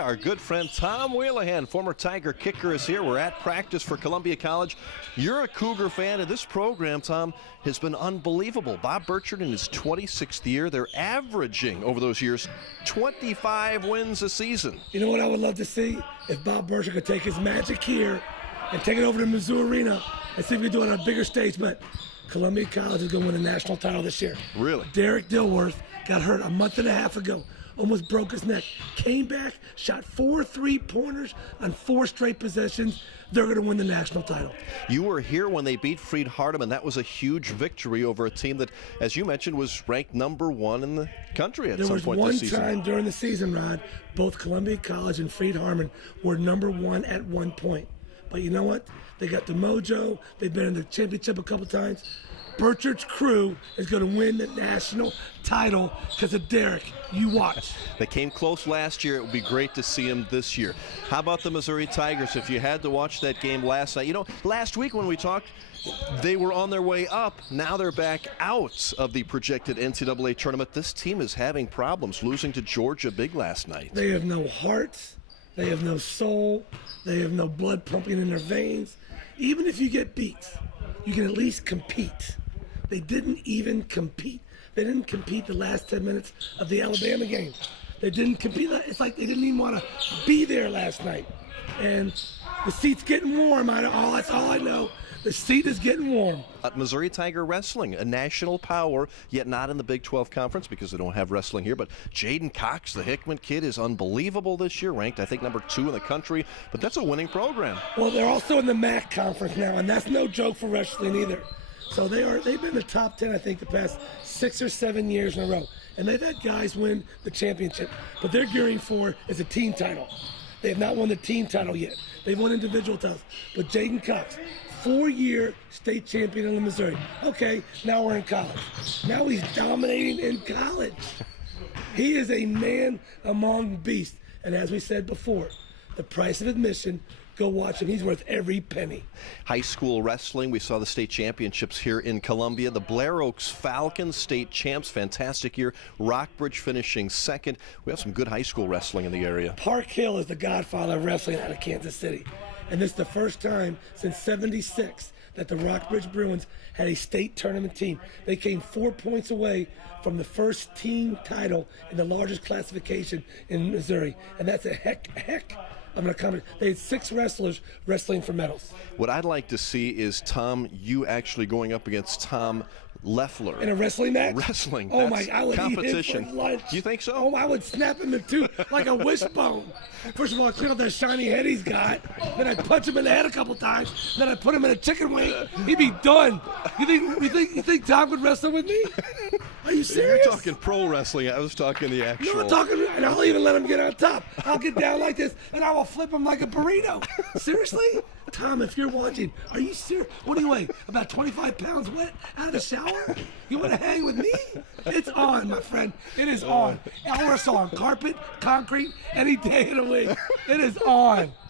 Our good friend Tom Wheelahan, former Tiger kicker, is here. We're at practice for Columbia College. You're a Cougar fan, and this program, Tom, has been unbelievable. Bob Burchard in his 26th year, they're averaging over those years 25 wins a season. You know what I would love to see? If Bob Burchard could take his magic here and take it over to Mizzou Arena and see if we can do it on a bigger stage. But Columbia College is going to win a national title this year. Really? Derek Dilworth got hurt a month and a half ago. Almost broke his neck. Came back, shot 4 3-pointers on 4 straight possessions. They're going to win the national title. You were here when they beat FreedHardeman. That was a huge victory over a team that, as you mentioned, was ranked #1 in the country at some point this season. There was one time during the season, Rod, both Columbia College and FreedHardeman were #1 at one point. But you know what? They got the mojo. They've been in the championship a couple times. Burchard's crew is going to win the national title because of Derek. You watch. They came close last year. It would be great to see them this year. How about the Missouri Tigers? If you had to watch that game last night, you know, last week when we talked, they were on their way up. Now they're back out of the projected NCAA tournament. This team is having problems, losing to Georgia big last night. They have no heart. They have no soul. They have no blood pumping in their veins. Even if you get beat, you can at least compete. They didn't even compete. They didn't compete the last 10 minutes of the Alabama game. They didn't compete. It's like they didn't even want to be there last night. And the seat's getting warm. That's all I know. The seat is getting warm. Missouri Tiger Wrestling, a national power, yet not in the Big 12 Conference because they don't have wrestling here. But Jaden Cuts, the Hickman kid, is unbelievable this year, ranked, I think, #2 in the country. But that's a winning program. Well, they're also in the MAC conference now, and that's no joke for wrestling either. So they've been in the top 10, I think, the past 6 or 7 years in a row. And they've had guys win the championship. But they're gearing for is a team title. They have not won the team title yet. They've won individual titles. But Jaden Cuts, 4-year state champion in Missouri. Okay, now we're in college. Now he's dominating in college. He is a man among beasts. And as we said before, the price of admission, go watch him. He's worth every penny. High school wrestling, we saw the state championships here in Columbia. The Blair Oaks Falcons, state champs, fantastic year. Rockbridge finishing second. We have some good high school wrestling in the area. Park Hill is the godfather of wrestling out of Kansas City. And this is the first time since '76 that the Rockbridge Bruins had a state tournament team. They came 4 points away from the first team title in the largest classification in Missouri. And that's a heck of an accomplishment. They had 6 wrestlers wrestling for medals. What I'd like to see is, Tom, you actually going up against Tom Leffler. In a wrestling match? Wrestling. Oh That's my, I would competition. eat him for lunch. You think so? Oh, I would snap him in two like a wishbone. First of all, I'd clean out that shiny head he's got. Then I'd punch him in the head a couple times. Then I'd put him in a chicken wing. He'd be done. You think Tom would wrestle with me? Are you serious? You're talking pro wrestling. I was talking the actual. No, I'm talking, and I'll even let him get on top. I'll get down like this, and I will flip him like a burrito. Seriously? Tom, if you're watching, are you serious? What do you weigh? About 25 pounds wet out of the shower? You want to hang with me? It's on, my friend. It is on. I'll wrestle on carpet, concrete, any day of the week. It is on.